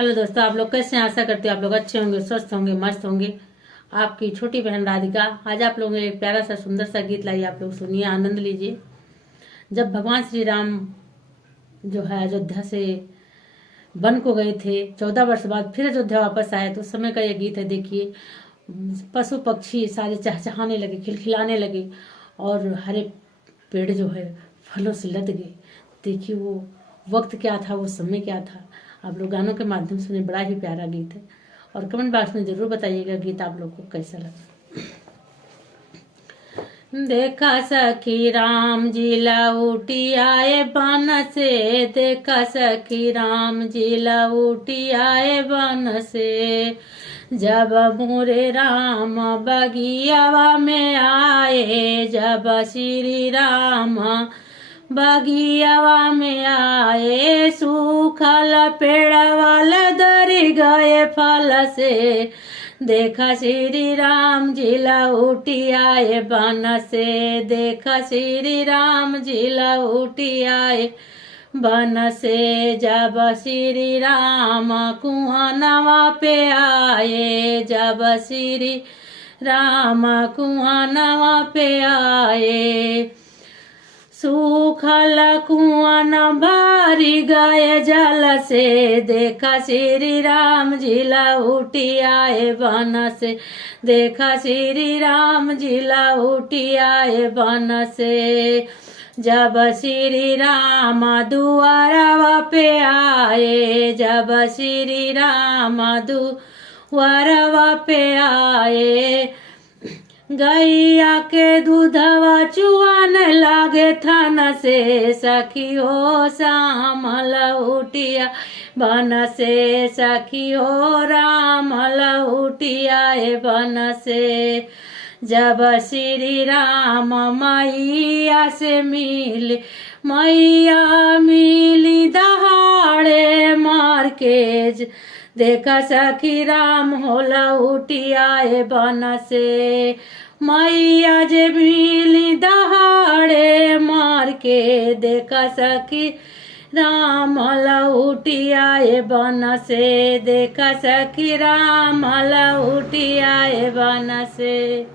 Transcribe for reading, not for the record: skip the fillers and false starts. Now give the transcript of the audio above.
Hello दोस्तों, आप लोग कैसे हैं? आशा करती हूँ आप लोग अच्छे होंगे, स्वस्थ होंगे, मस्त होंगे। आपकी छोटी बहन राधिका आज आप लोगों ने एक प्यारा सा सुंदर सा गीत लाई, आप लोग सुनिए, आनंद लीजिए। जब भगवान श्री राम जो है अयोध्या से वन को गए थे, 14 वर्ष बाद फिर अयोध्या वापस आए, तो उस समय का ये गीत है। देखिए, पशु पक्षी सारे चहचहाने लगे, खिलखिलाने लगे और हरे पेड़ जो है फलों से लद गए। देखिए वो वक्त क्या था, वो समय क्या था। आप लोग गानों के माध्यम से सुने, बड़ा ही प्यारा गीत है। और कमेंट बॉक्स में जरूर बताइएगा गीत आप लोग को कैसा लगा। देखा सखी राम जी लौटी आए बन से, देखा सखी राम जी लौटी आए बन से। जब मोरे राम बगियावा में आए, जब श्री राम बगियावा में आए, सूखल पेड़ वाला दरी गए फल से। देखा श्री राम जी लौटी आए बन से, देखा श्री राम जी लौटी आए बन से। जब श्री राम कुआनवा पे आए, जब श्री राम कुआनवा पे आए, सूखल कुआं भरी गए जल से। देखा श्री राम जी लौटी आए बन से, देखा श्री राम जी लौटी आए बन से। जब श्री राम दुआरवा पे आए, जब श्री राम दुआरवा पे आए, गैया के दूधवा चुआन लागे थन से। सखी हो श्याम लौटिया बन से, सखी हो राम लौटिया बन से। जब श्री राम मैया से मिले, मैया मिली दहाड़े मार के। देखा सखी राम हो लौटी आए बन से, मैया जे मिली दहाड़े मार के। देखा सखी राम लौटी आए बन से, देखा सखी राम लौटी आए बन से।